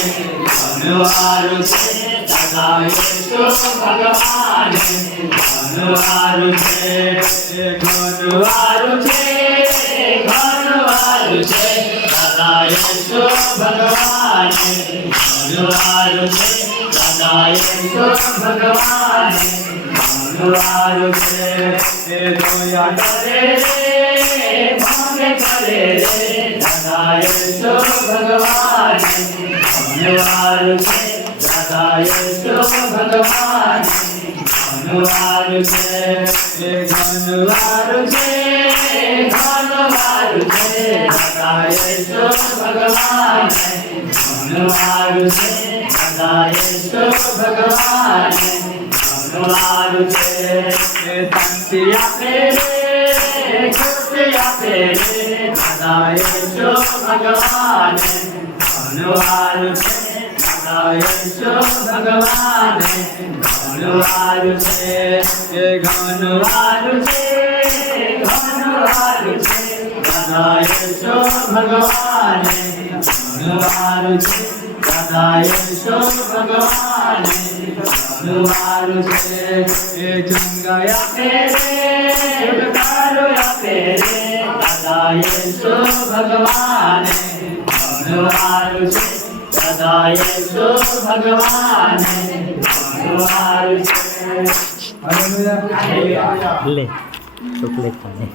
ઘનવારું છે દાદા યેશુ ભગવાન ઘનવારું છે ઘનવારું છે ઘનવારું છે દાદા યેશુ ભગવાન ઘનવારું છે દાદા યેશુ ભગવાન ઘનવારું છે દયા કરે રે કરે રે દાદા યેશુ ભગવાન ઘનવારું છે દાદા યેશુ ભગવાન ઘનવારું છે ઘનવારું છે ઘનવારું છે દાદા યેશુ ભગવાન ઘનવારું છે દાદા યેશુ ભગવાન ઘનવારું છે શાંતિ આપે રે ખુશી આપે રે દાદા યેશુ ભગવાન ઘનવારું છે દાદા યેશુ ભગવાન ઘનવારું છે ઘનવારું છે ઘનવારું છે દાદા યેશુ ભગવાન ઘનવારું છે દાદા યેશુ ભગવાન ઘનવારું છે જંગયા પેરે તારો આપે રે દાદા યેશુ ભગવાન ઘનવારું છે દાદા યેશુ ભગવાન ઘનવારું છે લે ચોકલેટ ખાને